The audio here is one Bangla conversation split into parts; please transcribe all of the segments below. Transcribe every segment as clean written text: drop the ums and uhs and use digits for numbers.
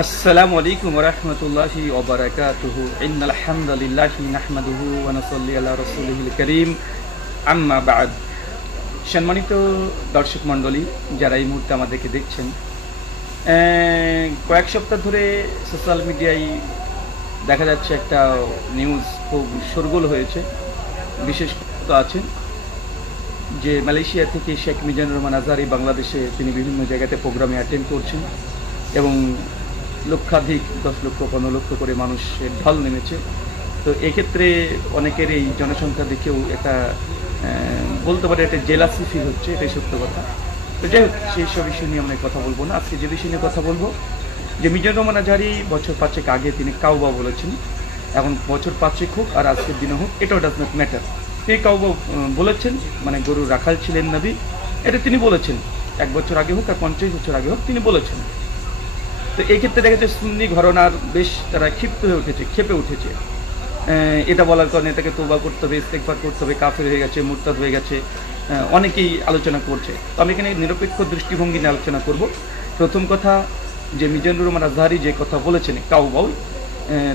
আসসালামু আলাইকুম ওয়া রাহমাতুল্লাহি ওয়া বারাকাতুহু। ইন্নাল হামদালিল্লাহি নাহমাদুহু ওয়া নুসাল্লি আলা রাসূলিহিল কারীম, আম্মা বা'দ। সম্মানিত দর্শক মণ্ডলী, যারা এই মুহূর্তে আমাদেরকে দেখছেন, কয়েক সপ্তাহ ধরে সোশ্যাল মিডিয়ায় দেখা যাচ্ছে একটা নিউজ খুব শোরগোল হয়েছে। বিশেষ আছেন যে মালয়েশিয়া থেকে শেখ মিজানুর রহমান আজহারি বাংলাদেশে তিনি বিভিন্ন জায়গাতে প্রোগ্রামে অ্যাটেন্ড করছেন এবং লক্ষাধিক 10 লক্ষ 15 লক্ষ করে মানুষের ঢল নেমেছে। তো এক্ষেত্রে অনেকের এই জনসংখ্যা দেখেও একটা বলতে পারে একটা জেলাসি ফিল হচ্ছে, এটাই সত্য কথা। তো যাই হোক, সেই সব বিষয় নিয়ে আমরা কথা বলবো না। আজকে যে বিষয় নিয়ে কথা বলবো, যে মিজানুর রহমান আজহারি বছর 5 আগে তিনি কাউবা বলেছেন। এখন বছর 5 হোক আর আজকের দিনে হোক, এটাও ডাজ নট ম্যাটার। তিনি কাউবা বলেছেন, মানে গরু রাখাল ছিলেন নবী, এটা তিনি বলেছেন। 1 বছর আগে হোক আর 50 বছর আগে হোক, তিনি বলেছেন। তো এই ক্ষেত্রে দেখা যাচ্ছে সুন্নি ঘরানার বেশ তারা ক্ষিপ্ত হয়ে উঠেছে, ক্ষেপে উঠেছে। এটা বলার কারণে তাকে তওবা করতে হবে, ইস্তেগফার করতে হবে, কাফের হয়ে গেছে, মুরতাদ হয়ে গেছে, অনেকেই আলোচনা করছে। তো আমি এখানে নিরপেক্ষ দৃষ্টিভঙ্গি নিয়ে আলোচনা করব। প্রথম কথা, যে মিজানুর রহমান আজহারি যে কথা বলেছেন কাউবাউ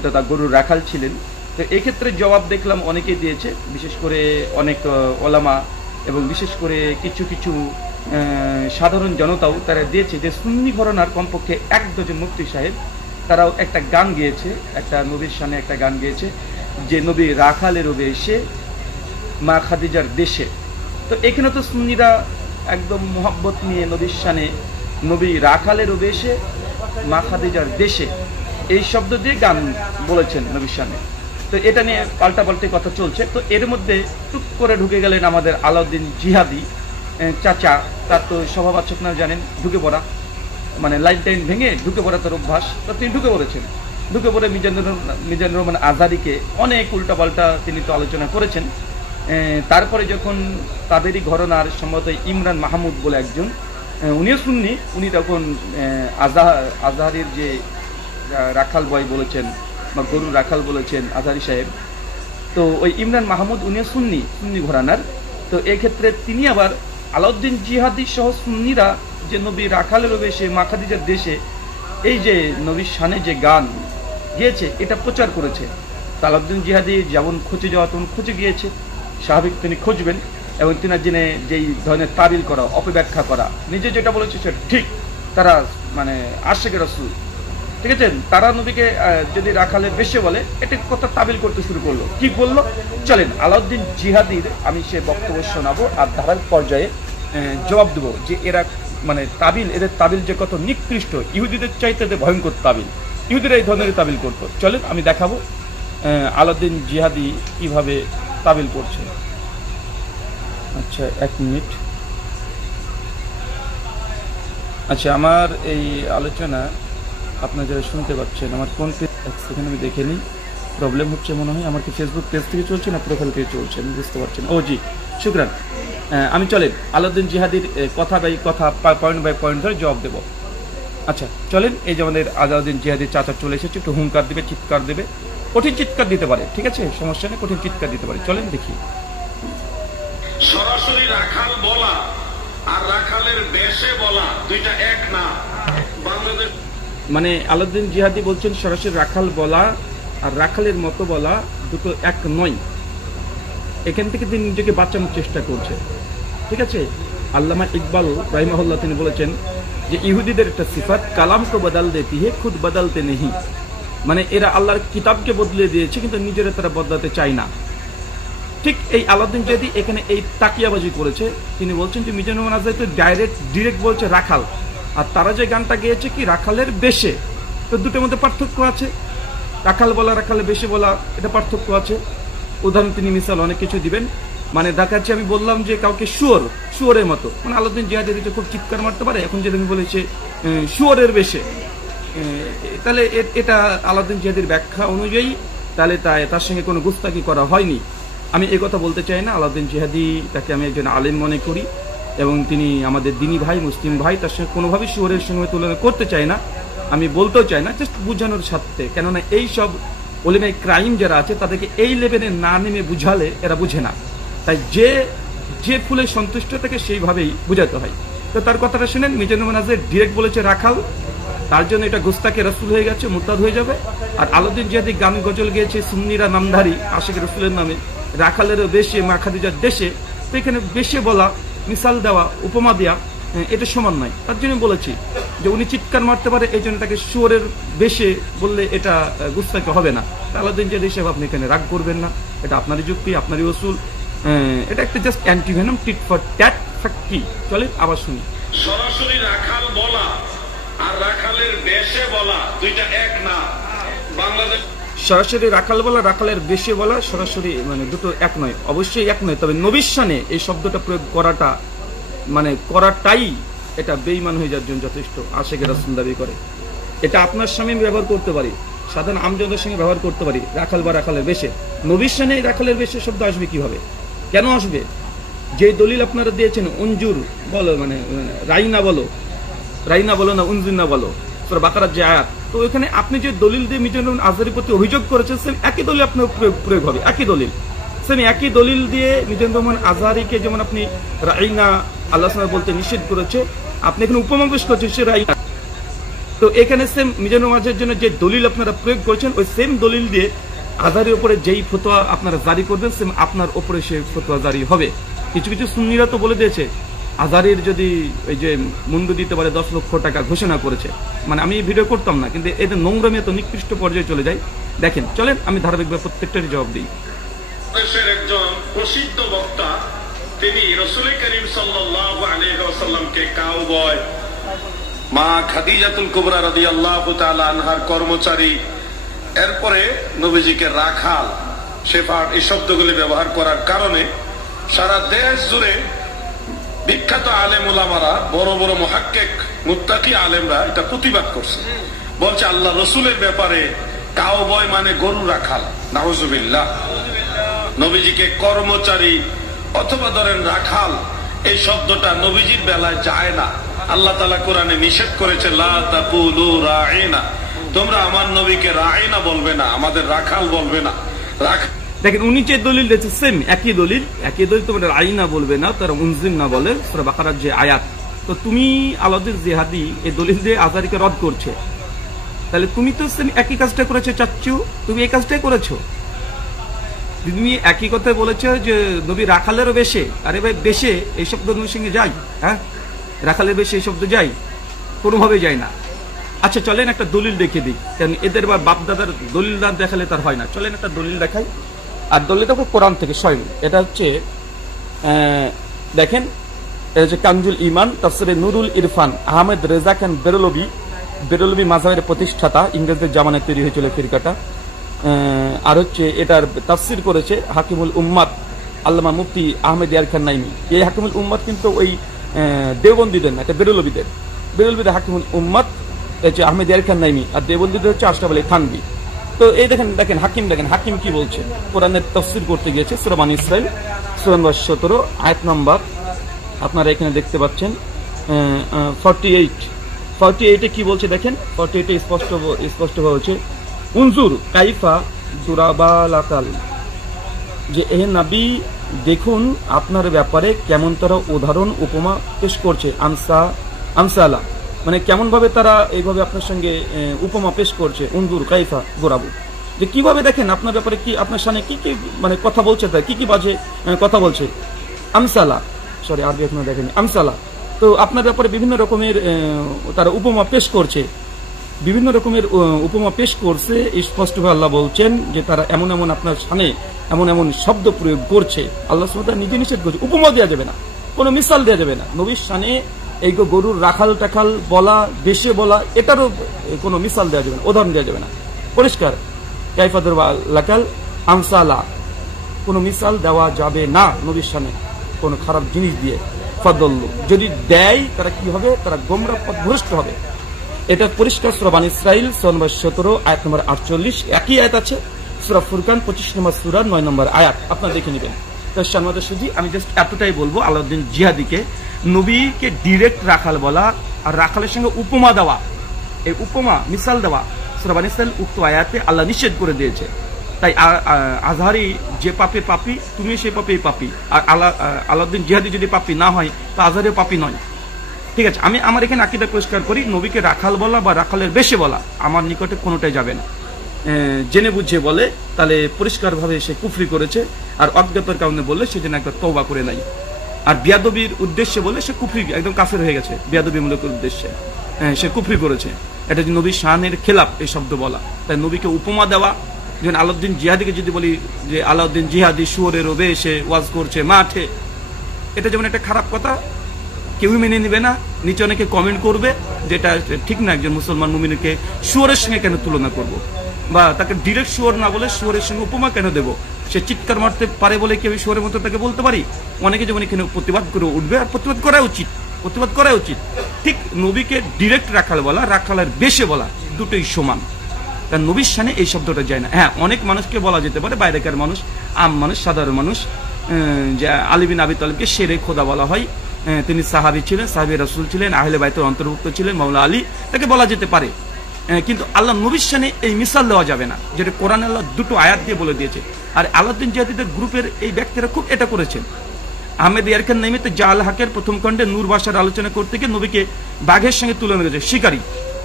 তথা গরুর রাখাল ছিলেন, তো এক্ষেত্রে জবাব দেখলাম অনেকেই দিয়েছে, বিশেষ করে অনেক ওলামা এবং বিশেষ করে কিছু কিছু সাধারণ জনতাও তারা দিয়েছে যে সুন্নি ঘরানার কমপক্ষে 1 ডজন মুফতি সাহেব তারাও একটা গান গেয়েছে, একটা নবীর শানে একটা গান গেয়েছে, যে নবী রাখালের বেশে মা খাদিজার দেশে। তো এখানে তো সুন্নিরা একদম মোহাব্বত নিয়ে নবীর শানে নবী রাখালের বেশে মা খাদিজার দেশে এই শব্দ দিয়ে গান বলেছেন নবীর শানে। তো এটা নিয়ে পাল্টাপাল্টি কথা চলছে। তো এর মধ্যে টুক করে ঢুকে গেলেন আমাদের আলাউদ্দিন জিহাদি চাচা। তার তো স্বভাব আছে, আপনারা জানেন, ঢুকে পড়া, মানে লাইন টাইন ভেঙে ঢুকে পড়া তার অভ্যাস। তো তিনি ঢুকে পড়েছেন। ঢুকে পড়ে মিজানুর রহমান আজহারিকে অনেক উল্টাপাল্টা তিনি তো আলোচনা করেছেন। তারপরে যখন তাদেরই ঘরানার সম্ভবত ইমরান মাহমুদ বলে একজন, উনিও সুন্নি, উনি তখন আজহারির যে রাখাল বয় বলেছেন বা গরু রাখাল বলেছেন আজহারি সাহেব। তো ওই ইমরান মাহমুদ উনিও সুন্নি ঘরানার। তো এক্ষেত্রে তিনি আবার আলাউদ্দিন জিহাদি সহ সুন্নিরা যে নবী রাখালের বেশে মা খাদিজার দেশে এই যে নবীর শানে যে গান গিয়েছে, এটা প্রচার করেছে। আলাউদ্দিন জিহাদি যেমন খোঁজে যাওয়া তখন খুঁজে গিয়েছে, স্বাভাবিক তিনি খুঁজবেন এবং তিনার জেনে যেই ধরনের তাবিল করা, অপব্যাখ্যা করা, নিজে যেটা বলেছে সেটা ঠিক, তারা মানে আশিকে রাসূল, ঠিক আছে, তারা নবীকে যদি রাখালের বেশে বলে, এটা কথা তাবিল করতে শুরু করলো। কি বললো, চলেন আলাউদ্দিন জিহাদির আমি সে বক্তব্য শোনাবো আর ধারার পর্যায়ে জবাব দেবো যে এরা মানে তাবিল, এদের তাবিল যে কত নিকৃষ্ট, ইহুদিদের চাইতে ভয়ঙ্কর তাবিল, ইহুদিরা এই ধরনের তাবিল করতো। চলেন আমি দেখাবো আলাউদ্দিন জিহাদি কিভাবে তাবিল করছে। আচ্ছা 1 মিনিট। আচ্ছা, আমার এই আলোচনা আপনারা যারা শুনতে পাচ্ছেন, আমার কোন পেজ, সেখানে আমি দেখে নিই। প্রবলেম হচ্ছে মনে হয়, আমার কি ফেসবুক পেজ থেকে চলছে না প্রোফাইল থেকে চলছে, আমি বুঝতে পারছি না। ও জি, শুকরান। আমি চলেন আলাউদ্দিন জিহাদির কথা বাই কথা, পয়েন্ট বাই পয়েন্ট ধরে জবাব দেব। আচ্ছা চলেন, এই যে আমাদের আলাউদ্দিন জিহাদির চাচা চলে এসেছে, একটু হুঙ্কার দেবে, চিৎকার দেবে, কঠিন চিৎকার দিতে পারে, ঠিক আছে, সমস্যা নেই, কঠিন চিৎকার দিতে পারে। চলেন দেখি। সরাসরি রাখাল বলা আর রাখালের বেশে বলা দুইটা এক না। বাংলাদেশ মানে আলাউদ্দিন জিহাদি বলছেন সরাসরি রাখাল বলা আর রাখালের মতো বলা দুটো এক নয়। এখান থেকে তিনি নিজেকে বাঁচানোর চেষ্টা করছে, ঠিক আছে। আল্লামা ইকবাল রাহিমাহুল্লাহ তিনি বলেছেন যে ইহুদিদের একটা সিফাত, কালাম কো বদল দেতি হে খুদ বদলতে নেহি, মানে এরা আল্লাহর কিতাবকে বদলে দিয়েছে কিন্তু নিজেরা তারা বদলাতে চায় না। ঠিক এই আলাউদ্দিন জিহাদি এখানে এই তাকিয়াবাজি করেছে। তিনি বলছেন যে মিজানুর রহমান আজহারি তো ডিরেক্ট বলছে রাখাল, আর তারা যে গানটা গেয়েছে কি রাখালের বেশে। তো দুটোর মধ্যে পার্থক্য আছে, রাখাল বলা রাখালের বেশে বলা, এটা পার্থক্য আছে। উদাহরণ তিনি মিসাল অনেক কিছু দিবেন, মানে দেখাচ্ছি। আমি বললাম যে কাউকে শুয়োরের মতো, মানে আলাউদ্দিন জিহাদি খুব চিৎকার মারতে পারে, এখন যদি আমি বলেছি শুয়োরের বেশে, তাহলে এটা আলাউদ্দিন জিহাদির ব্যাখ্যা অনুযায়ী তাহলে তার সঙ্গে কোনো গুস্তাখি করা হয়নি। আমি এই কথা বলতে চাই না। আলাউদ্দিন জিহাদি তাকে আমি একজন আলেম মনে করি এবং তিনি আমাদের দিনী ভাই, মুসলিম ভাই, তার সঙ্গে কোনোভাবেই শুয়োরের সঙ্গে তুলনা করতে চাই না, আমি বলতেও চাই না, জাস্ট বুঝানোর স্বার্থে। কেননা এই সব ওলেমায়ে ক্রাইম যারা আছে তাদেরকে এই লেভেলে না নেমে বুঝালে এরা বুঝে না। তাই যে ফুলে সন্তুষ্ট থাকে সেইভাবেই বুঝাতে হয়। তো তার কথাটা শুনেন, মিজানুর রহমান আজহারি ডিরেক্ট বলেছে রাখাল, তার জন্য এটা গোস্তাকে রসুল হয়ে গেছে, মুরতাদ হয়ে যাবে। আর আলাউদ্দিন জিহাদি গান গজল গিয়েছে সুন্নিরা নামধারী আশিক রসুলের নামে, রাখালেরও বেশে, মা খাদিজার দেশে। তো এখানে বেশে বলা, মিসাল দেওয়া, উপমা দেওয়া এটা সমান নয়। তার জন্য বলেছি যে উনি চিৎকার মারতে পারে, এই জন্য তাকে শুয়োরের বেশে বললে এটা গুস্তাকে হবে না। আলাউদ্দিন জিহাদি হিসেবে আপনি এখানে রাগ করবেন না, এটা আপনারই যুক্তি, আপনারই ওসুল। এটা একটা just antivenom, tit for tat. কি চলে আবার শুনি। সরাসরি রাখাল বলা আর রাখালের বেশে বলা দুইটা এক না। বাংলাদেশ সরাসরি রাখাল বলা, রাখালের বেশে বলা সরাসরি মানে দুটো এক নয়, অবশ্যই এক নয়। তবে নবীর শানে এই শব্দটা প্রয়োগ করাটা মানে করাটাই এটা বেঈমান হয়ে যাওয়ার জন্য যথেষ্ট। আশিক রাসূল দাবি করে এটা আপনার সামনে ব্যবহার করতে পারি, সাধারণ আমজনতার সঙ্গে ব্যবহার করতে পারি, রাখাল বা রাখালের বেশে। নবীর শানে রাখালের বেশে শব্দ আসবে কিভাবে, কেন আসবে? যে দলিল আপনারা দিয়েছেন উনজুর বলো, মানে রাইনা বলো, রাইনা বলো না উনজুর না বলো, সূরা বাকারার যে আয়াত, তো ওখানে আপনি যে দলিল দিয়ে মিজানুর রহমান আজহারীর প্রতি অভিযোগ করেছেন সেম একই দলিল আপনার প্রয়োগ হবে, একই দলিল। সেম একই দলিল দিয়ে মিজানুর রহমান আজহারীকে যেমন আপনি রাইনা আল্লাহ সাল্লাল্লাহু বলতে নিষেধ করেছে, আপনি এখানে উপমা পেশ করছেন সে রাইনা। তো এখানে সেম মিজানুর রহমান আজহারীর জন্য যে দলিল আপনারা প্রয়োগ করেছেন, ওই সেম দলিল দিয়ে আজহারীর উপরে যেই ফতোয়া আপনারা জারি করবেন সেম আপনার উপরে সে ফতোয়া জারি হবে। কিছু কিছু সুন্নিরা তো বলে দিয়েছে আজহারীর যদি ওই যে মুন্ডু দিতে পারে 10 লক্ষ টাকা ঘোষণা করেছে। মানে আমি ভিডিও করতাম না, কিন্তু এদের নোংরামি তো নিকৃষ্ট পর্যায়ে চলে যায়। দেখেন চলেন আমি ধারাবাহিকভাবে প্রত্যেকটারই জবাব দিই। দেশের একজন প্রসিদ্ধ বক্তা তিনি রাসূল করিম সাল্লাল্লাহু আলাইহি ওয়াসাল্লামকে কাউবয়, মা খাদিজাতুল কুবরা রাদিয়াল্লাহু তাআলা আনহার কর্মচারী, এরপরে নবীজিকে রাখাল, শেফার্ড এই শব্দগুলি ব্যবহার করার কারণে সারা দেশ জুড়ে বিখ্যাত আলেম উলামারা, বড় বড় মুহাক্কিক মুত্তাকি আলেমরা এটা প্রতিবাদ করছে। বলছে আল্লাহ রসুলের ব্যাপারে কাউবয় মানে গরু রাখাল, নাউজুবিল্লাহ। নবীজিকে কর্মচারী অথবা ধরেন রাখাল এই শব্দটা নবীজির বেলায় যায় না। আল্লাহ তাআলা কোরআনে নিষেধ করেছে লা তাকুলু রাঈনা, তোমরা আমার নবীকে রাঈনা বলবে না, আমাদের রাখাল বলবে না। দেখেন উনি যে দলিল দিয়েছে সেম একই দলিল, তোমরা রাইনা বলবে না, তারা উনজিন না বলে, সূরা বাকারার যে আয়াত। তো তুমি আলাউদ্দিন জিহাদি এই দলিল দিয়ে আজহারীকে রদ করছে, তাহলে তুমি তো সেম একই কাজটা করেছো চাচ্চু, তুমি এই কাজটাই করেছো। তুমি একই কথা বলেছো যে নবী রাখালেরও বেশে। আরে ভাই বেশে এই শব্দ নবীর সঙ্গে যাই? হ্যাঁ, রাখালের বেশে এই শব্দ যাই? কোনোভাবে যায় না। আচ্ছা চলেন একটা দলিল দেখিয়ে দিই, কারণ এদের বা বাপদাদার দলিল না দেখালে তার হয় না। চলেন একটা দলিল দেখাই, আর দলিল দেখো কোরআন থেকে স্বয়ং। এটা হচ্ছে দেখেন, এটা হচ্ছে কানজুল ইমান, তাফসিরে নুরুল ইরফান, আহমেদ রেজা খান বেরলভী মাযহাবের প্রতিষ্ঠাতা, ইংরেজদের জামানায় তৈরি হয়েছিল ফিরকাটা। আর হচ্ছে এটার তাফসির করেছে হাকিমুল উম্মাত আল্লামা মুফতি আহমেদ ইয়ার খান নাইমি। এই হাকিমুল উম্মাত কিন্তু ওই দেওবন্দীদের না, এটা বেরলভীদের হাকিমুল উম্মাত হচ্ছে আহমেদ ইয়ার খান নাইমি, আর দেওবন্দীদের হচ্ছে আশরাফ আলী থানভী। তো এই দেখেন হাকিম কি বলছে, কোরআনের তাফসীর করতে গিয়েছে সূরা বানী ইসরাঈল সূরা নম্বর 17 আয়াত নাম্বার আপনারা এখানে দেখতে পাচ্ছেন 48 কি বলছে দেখেন। 48 স্পষ্ট বলছে উনজুর কাইফা দুরাবালাকাল, যে এ নবী দেখুন আপনার ব্যাপারে কেমন তারা উদাহরণ উপমা পেশ করছে। আমসালা মানে কেমন ভাবে তারা এইভাবে আপনার সঙ্গে উপমা পেশ করছে। উনজুর কাইফা গোরাবু, যে কিভাবে দেখেন আপনার ব্যাপারে কি আপনার সামনে কি কি মানে কথা বলছে, তাই কি বাজে কথা বলছে। আমসালা, সরি আরবি এখনো দেখেনি, আমসালা। তো আপনার ব্যাপারে বিভিন্ন রকমের তারা উপমা পেশ করছে, স্পষ্টভাবে আল্লাহ বলছেন যে তারা এমন আপনার সামনে এমন শব্দ প্রয়োগ করছে। আল্লাহ সুবহানাহু ওয়া তাআলা নিজে নিষেধ করছে, উপমা দেওয়া যাবে না, কোনো মিসাল দেওয়া যাবে না। নবীর শানে এই গরুর রাখাল টাখাল বলা, বেশে বলা, এটারও কোনো মিসাল দেওয়া যাবে না, উদাহরণ দেওয়া যাবে না। পরিষ্কার কাইফাদুর লাকাল আমসালা, কোনো মিসাল দেওয়া যাবে না নবীর শানে কোনো খারাপ জিনিস দিয়ে। ফাদল্লু, যদি দেয় তারা কি হবে, তারা গোমরাহ পথভ্রষ্ট হবে। এটা পরিষ্কার সূরা বানী ইসরাঈল সূরা নম্বর 17 আয়াত নম্বর 48, একই আয়াত আছে সূরা ফুরকান 25 নম্বর সূরা 9 নম্বর আয়াত, আপনারা দেখে নেবেন। তো সম্মানিত সুধী, আমি জাস্ট এতটাই বলবো, আলাউদ্দিন জিহাদিকে নবীকে ডিরেক্ট রাখাল বলা আর রাখালের সঙ্গে উপমা দেওয়া, এই উপমা মিসাল দেওয়া সূরা বানী ইসরাঈল উক্ত আয়াতে আল্লাহ নিষেধ করে দিয়েছে। তাই আজহারী যে পাপে পাপী, তুমি সেই পাপেই পাপী। আর আলাউদ্দিন জিহাদি যদি পাপী না হয় তো আজহারীও পাপী নয়। ঠিক আছে, আমি আমার এখানে আকীদা পরিষ্কার করি, নবীকে রাখাল বলা বা রাখালের বেশে বলা আমার নিকটে কোনোটাই যাবে না। জেনে বুঝে বলে তাহলে পরিষ্কারভাবে সে কুফরি করেছে, আর অজ্ঞতার কারণে বললে সে যেন একটা তওবা করে নাই। আর বিয়াদবির উদ্দেশ্যে বলে সে কুফরি, একদম কাফের হয়ে গেছে বিয়াদবিমূলক উদ্দেশ্যে, সে কুফরি করেছে। এটা যে নবীর শানের খেলাফ এই শব্দ বলা। তাই নবীকে উপমা দেওয়া, যেমন আলাউদ্দিন জিহাদিকে যদি বলি যে আলাউদ্দিন জিহাদি শুয়োরের রোবে এসে ওয়াজ করছে মাঠে, এটা যেমন একটা খারাপ কথা, কেউই মেনে নিবে না, নিচে অনেকে কমেন্ট করবে যেটা ঠিক না, একজন মুসলমান মুমিনকে শুয়োরের সঙ্গে কেন তুলনা করব, বা তাকে ডিরেক্ট শুয়োর না বলে শুয়োরের সঙ্গে উপমা কেন দেব, সে চিৎকার মারতে পারে বলে কি আমি শুয়োরের মতো তাকে বলতে পারি? অনেকে যেমন এখানে প্রতিবাদ করে উঠবে, আর প্রতিবাদ করা উচিত। ঠিক নবীকে ডিরেক্ট রাখাল বলা, রাখালের বেশে বলা দুটোই সমান, কারণ নবীর শানে এই শব্দটা যায় না। হ্যাঁ, অনেক মানুষকে বলা যেতে পারে, বাইরেকার মানুষ, আম মানুষ, সাধারণ মানুষ, যে আলী বিন আবি তালিবকে শেরে খোদা বলা হয়, তিনি সাহাবী ছিলেন, সাহাবী রাসূল ছিলেন, আহলে বাইতের অন্তর্ভুক্ত ছিলেন, মাওলা আলী, তাকে বলা যেতে পারে। কিন্তু আল্লাহ নবীর শানে এই মিসাল দেওয়া যাবে না, যেটা কোরআন আল্লাহ দুটো আয়াত দিয়ে বলে দিয়েছে। আর আলাউদ্দিন জিহাদিদের গ্রুপের এই ব্যক্তিরা খুব এটা করেছেন। আহমেদ ইয়ারখান নাইমিতে জাল হাকের প্রথম খণ্ডে নূর ভাষার আলোচনা করতে গিয়ে নবীকে বাঘের সঙ্গে তুলনা করেছে, শিকারী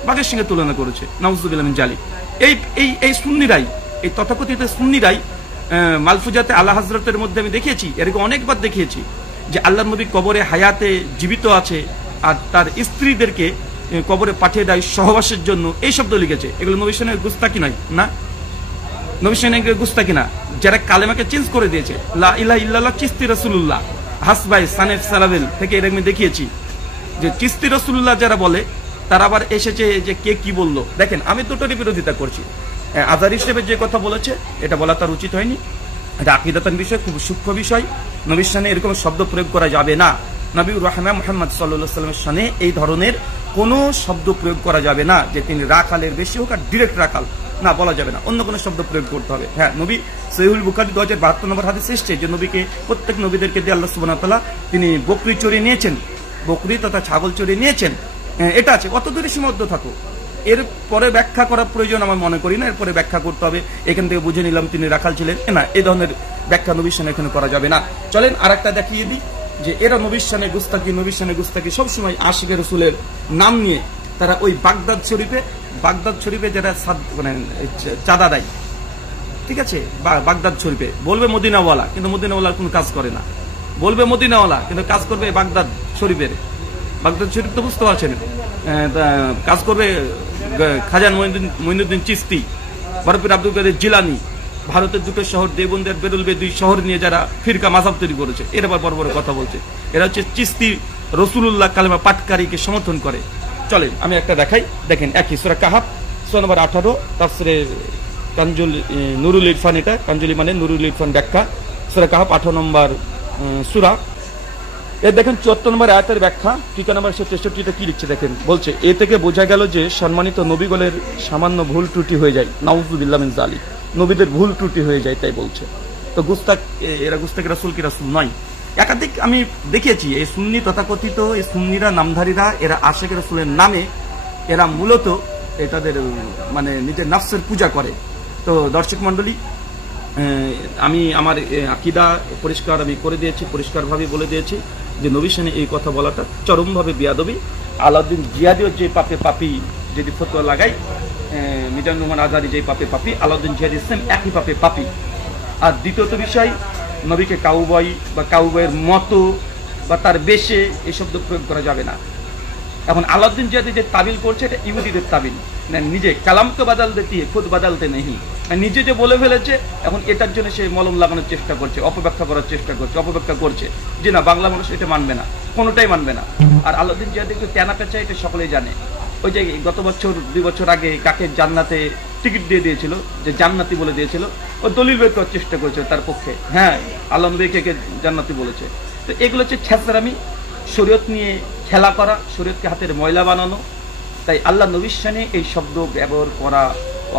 বাঘের সঙ্গে তুলনা করেছে, নাউজুবিল্লাহ মিন জালিক। এই সুন্নিরাই, এই তথাকথিত সুন্নিরাই মালফুজাতে আলা হযরতের মধ্যে আমি দেখিয়েছি, এরকম অনেকবার দেখিয়েছি যে আল্লাহর নবী কবরে হায়াতে জীবিত আছে, আর তার স্ত্রীদেরকে কবরে পাঠিয়ে দেয় সহবাসের জন্য, এই শব্দ লিখেছে। এগুলো নবীর শানে গুস্তাকি নয় না, নবীর শানে গুস্তাকি না। যারা কালেমাকে চেঞ্জ করে দিয়েছে, লা ইলাহা ইল্লাল্লাহ চিস্তি রাসূলুল্লাহ, হাসবাই সানেফ সালাবেল থেকে এরকম দেখিয়েছি যে চিস্তি রাসূলুল্লাহ যারা বলে, তারা আবার এসেছে যে কে কি বললো। দেখেন, আমি দুটোরই বিরোধিতা করছি। আজারি হিসেবে যে কথা বলেছে এটা বলা তার উচিত হয়নি, এটা আকীদাতান বিষয়, খুব সূক্ষ্ম বিষয়। নবীর শানে এরকম শব্দ প্রয়োগ করা যাবে না। নবী রাহমা মুহাম্মদ সাল্লাল্লাহু আলাইহি ওয়াসাল্লামের শানে এই ধরনের কোনো শব্দ প্রয়োগ করা যাবে না, যে তিনি রাখালের বেশি হোক আর ডিরেক্ট রাখাল না, বলা যাবে না, অন্য কোনো শব্দ প্রয়োগ করতে হবে। হ্যাঁ, নবী সহিহুল বুখারী 2072 নম্বর হাদিস এসেছে যে নবীকে, প্রত্যেক নবীদেরকে দিয়ে আল্লাহ সুবহানাহু ওয়া তাআলা তিনি বকরি চড়িয়ে নিয়েছেন, বকরি তথা ছাগল চড়িয়ে নিয়েছেন, এটা আছে। অত দূরে সীমাবদ্ধ থাকো, এর পরে ব্যাখ্যা করার প্রয়োজন আমার মনে করি না। এরপরে ব্যাখ্যা করতে হবে এখান থেকে বুঝে নিলাম তিনি রাখাল ছিলেন, না, এই ধরনের ব্যাখ্যা নবীর শানে এখানে করা যাবে না। চলেন আর একটা দেখিয়ে দিই যে এরা নবীর শানে গুস্তাকি সবসময় আশিকে রসুলের নাম নিয়ে তারা ওই বাগদাদ শরীফে যারা মানে চাঁদা দেয়, ঠিক আছে, বাগদাদ শরীফে বলবে মদিনাওয়ালা, কিন্তু মদিনাওয়ালার কোনো কাজ করে না, বলবে মদিনাওয়ালা কিন্তু কাজ করবে বাগদাদ শরীফের। বাগদাদ শরীফ তো বুঝতে পারছেন, কাজ করবে খাজা মঈনুদ্দিন চিশতি, বরফির আব্দুল কাদের জিলানী, ভারতের দুটো শহর দেবন্দের বেরুলবে, দুই শহর নিয়ে যারা ফিরকা মাযহাব তৈরি করেছে, এর আবার বড় বড় কথা বলছে। এরা হচ্ছে চিশতি রাসূলুল্লাহ কালেমা পাঠকারীকে সমর্থন করে। চলেন আমি একটা দেখাই, দেখেন একই সূরা কাহাফ সূরা নম্বর 18, তাফসিরে কানজুল নুরুল ইরফান, এটা কানজুলি মানে নুরুল ইরফান ব্যাখ্যা, সূরা কাহাফ 18 নম্বর সূরা। এর দেখেন 74 নম্বর আয়াতের ব্যাখ্যা, 3 নম্বর 63টা কি লিখছে দেখেন, বলছে এ থেকে বোঝা গেল যে সম্মানিত নবীগণের সামান্য ভুল ত্রুটি হয়ে যায়, নাউযুবিল্লাহ মিন যালিক, নবীদের ভুল ত্রুটি হয়ে যায়, তাই বলছে। তো গুস্তাক, এরা গুস্তাক রাসূল কি রাসূল নয়। একাধিক আমি দেখিয়েছি এই সুন্নি তথাকথিত এই সুন্নিরা নামধারীরা, এরা আশিক রাসূলের নামে এরা মূলত তাদের মানে নিজের নফসের পূজা করে। তো দর্শক মণ্ডলী, আমি আমার আকীদা পরিষ্কার আমি করে দিয়েছি, পরিষ্কারভাবে বলে দিয়েছি যে নবীর শানে এই কথা বলাটা চরমভাবে বিয়াদবি। আলাউদ্দিন জিহাদিও যে পাপে পাপি যদি ফতোয়া লাগাই, মিজানুর রহমান আজহারী যে পাপে পাপি, আলাউদ্দিন জিহাদি সেম একই পাপে পাপি। আর দ্বিতীয়ত বিষয়, নবীকে কাউবয় বা কাউবয়ের মতো বা তার বেশে এই শব্দ প্রয়োগ করা যাবে না। এখন আলাউদ্দিন জিহাদি যে তাবিল করছে এটা ইহুদিদের তাবিল, নিজে কালাম তো বাদাল দেতি খুদ বাদালতে নেই, নিজে যে বলে ফেলেছে, এখন এটার জন্য সে মলম লাগানোর চেষ্টা করছে, অপব্যাখ্যা করার চেষ্টা করছে, অপব্যাখ্যা করছে যে না বাংলা মানুষ এটা মানবে না, কোনোটাই মানবে না। আর আলাউদ্দিন জিহাদি একটু তেনা পেঁচা, এটা সকলেই জানে। ওই যে গত বছর 2 বছর আগে কাকে জান্নাতে টিকিট দিয়ে দিয়েছিল, যে জান্নাতি বলে দিয়েছিল, ও দলিল বের করার চেষ্টা করেছে তার পক্ষে, হ্যাঁ আল্লাহ নবী কে জান্নাতি বলেছে। তো এগুলো হচ্ছে ছ্যাঁচড়ামি, শরীয়ত নিয়ে খেলা করা, শরীয়তকে হাতের ময়লা বানানো। তাই আল্লাহ নবীর শানে এই শব্দ ব্যবহার করা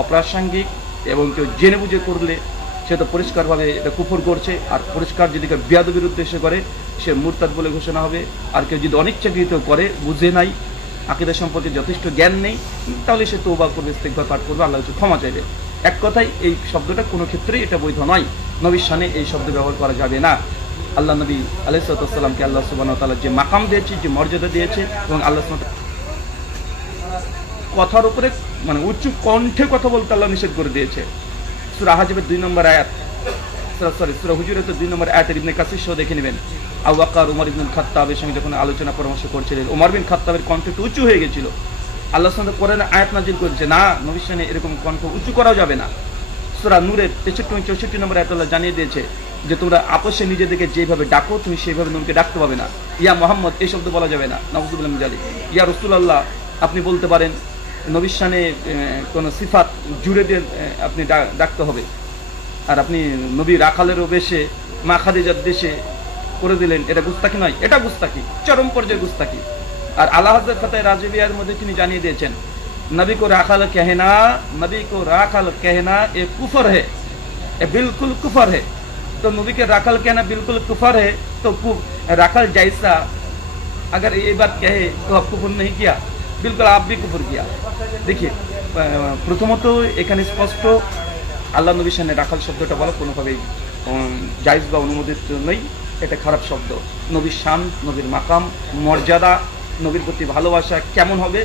অপ্রাসঙ্গিক, এবং কেউ জেনে বুঝে করলে সে তো পরিষ্কারভাবে এটা কুফর করছে। আর পরিষ্কার যদি কেউ বিয়াদবির উদ্দেশ্যে করে সে মুরতাদ বলে ঘোষণা হবে। আর কেউ যদি অনিচ্ছাকৃত করে, বুঝে নাই, আকীদা সম্পর্কে যথেষ্ট জ্ঞান নেই, তাহলে সে তওবা করবে, ইস্তিগফার পাঠ করবে, আল্লাহর কাছে ক্ষমা চাইবে। এক কথায় এই শব্দটা কোনো ক্ষেত্রেই এটা বৈধ নয়, নবীর শানে এই শব্দ ব্যবহার করা যাবে না। আল্লাহ নবী আলাইহিস সালামকে আল্লাহ সুবহানাহু ওয়া তাআলা যে মাকাম দিয়েছে, যে মর্যাদা দিয়েছে, এবং আল্লাহ সুবহানাহু ওয়া তাআলা কথার উপরে মানে উচ্চ কণ্ঠে কথা বলতে আল্লাহ নিষেধ করে দিয়েছে। সূরা আহজাবের 2 নম্বর আয়াত, সূরা হুজুরাতের 2 নম্বর আয়াতের ইবনে কাসির সহ দেখে নেবেন। আবু বকর ওমর ইবনে খাত্তাবের সঙ্গে যখন আলোচনা পরামর্শ করছিলেন, ওমর বিন খাত্তাবের কণ্ঠ একটু উঁচু হয়ে গেছিল। আল্লাহ সুবহানাহু ওয়া তাআলা কোরআনে আয়াত নাযিল করেছে, না নবীর সামনে এরকম কণ্ঠ উঁচু করাও যাবে না। সূরা নূরের 63-64 নম্বর আয়াতে আল্লাহ জানিয়ে দিয়েছে যে তোমরা আপসে নিজেদেরকে যেভাবে ডাকো তুমি সেইভাবে নবীকে ডাকতে পাবে না। ইয়া মুহাম্মদ এই শব্দ বলা যাবে না, নাউযুবিল্লাহ মিন যালিক। ইয়া রাসূলুল্লাহ আপনি বলতে পারেন। নবীর শানে কোনো সিফাত জুড়ে দিয়ে আপনি ডাকতে হবে। আর আপনি নবী রাখালেরও বেশে মা খাদিজার দেশে করে দিলেন, এটা গুস্তাকি নয়, এটা গুস্তাকি, চরম পর্যায়ে গুস্তাকি। আর আলা হযরত ফাতায়ে রাজিবিয়ার মধ্যে তিনি জানিয়ে দিয়েছেন, नबी को राखाल कहना ये कुफर है, ये बिल्कुल कुफर है। तो नबी के राखाल कहना बिल्कुल कुफर है, तो राखाल जैसा अगर ये बात कहे तो आप कुफर नहीं किया, बिल्कुल आप भी कुफर किया। देखिए प्रथमत এখানে স্পষ্ট আল্লাহ নবীর সামনে রাখাল শব্দটা বলা কোনোভাবেই জায়েজ বা অনুমোদিত নয়, এটা খারাপ শব্দ। নবীর শান, নবীর মাকাম, মর্যাদা, নবীর প্রতি ভালোবাসা কেমন হবে,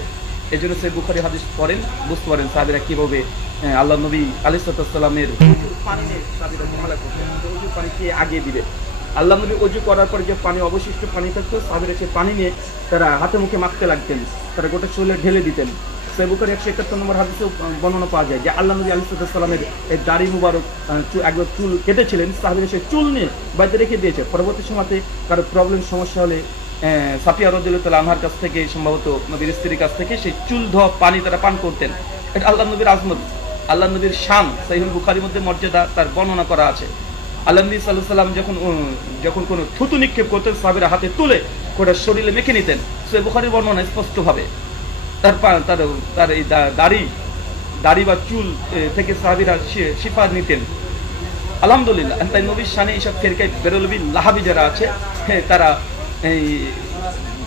এই জন্য সে বুখারী হাদিস পড়েন, বুঝতে পারেন সাহাবীরা কিভাবে আল্লাহ নবী আলাইহিস সালামের পানি নিয়ে সাহাবীরা মুহালা করতেন। ওযু পানি কে আগে দিবে, আল্লাহ নবী ওযু করার পর যে পানি অবশিষ্ট পানি থাকতো সাহাবীরা সেই পানি নিয়ে তারা হাতে মুখে মাখতে লাগতেন, তারা গোটা শরীরে ঢেলে দিতেন। সে বুখারী 171 নম্বর হাদিসে বর্ণনা পাওয়া যায় যে আল্লাহ নবী আলাইহিস সালামের এই দাড়ি মুবারক একবার চুল কেটেছিলেন, সাহাবীরা সেই চুল নিয়ে বাইরে রেখে দিয়েছে। পরবর্তী সময়তে কারো প্রবলেম সমস্যা হলে সাফিয়া রাদিয়াল্লাহু তাআলা আনহার কাছ থেকে, সম্ভবত নবীর স্ত্রীর কাছ থেকে সেই চুল ধোয়া পানি তারা পান করতেন। এটা আল্লাহ নবীর আজমত, আল্লাহ নবীর শান, সহিহ বুখারীর মধ্যে মর্যাদা তার বর্ণনা করা আছে। আল্লাহ নবী সাল্লাল্লাহু আলাইহি ওয়াসাল্লাম যখন কোনো থুতু নিক্ষেপ করতেন সাহাবীরা হাতে তুলে গোটা শরীরে মেখে নিতেন। সহিহ বুখারীর বর্ণনা স্পষ্টভাবে তার এই দাড়ি বা চুল থেকে সাহাবীরা শিফা নিতেন। আলহামদুলিল্লাহ। তাই নবীর শানে এইসব ফিরকায়ে বেরলভী লাহাবি যারা আছে, তারা এই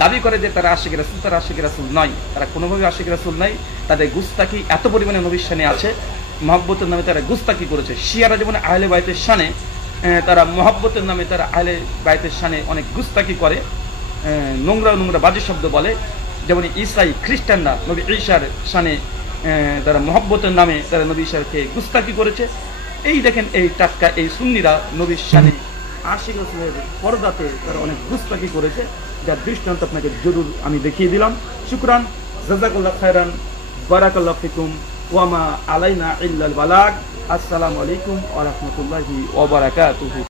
দাবি করে যে তারা আশিক রাসূল, তারা আশিক রাসূল নয়, তারা কোনোভাবে আশিক রাসূল নয়। তাদের গুস্তাকি এত পরিমাণে নবীর শানে আছে, মহব্বতের নামে তারা গুস্তাকি করেছে। শিয়ারা যেমন আহলে বাইতের শানে তারা মহব্বতের নামে তারা আহলে বাইতের শানে অনেক গুস্তাকি করে, নোংরা নোংরা বাজে শব্দ বলে। যেমন ঈসাই খ্রিস্টানরা নবী ঈসার শানে তারা মহব্বতের নামে তারা নবী ঈসাকে গুস্তাকি করেছে। এই দেখেন এই টাটকা এই সুন্নিরা নবীর শানে আশিক রাসূলের পর্দাতে তারা অনেক গুস্তাকি করেছে, যার দৃষ্টান্ত আপনাকে জরুর আমি দেখিয়ে দিলাম। শুকরান, জাযাকাল্লাহু খায়রান, বারাকাল্লাহু ফিকুম, ওয়া মা আলাইনা ইল্লাল বালাগ। আসসালামু আলাইকুম ওয়া রাহমাতুল্লাহি ওয়া বারাকাতুহু।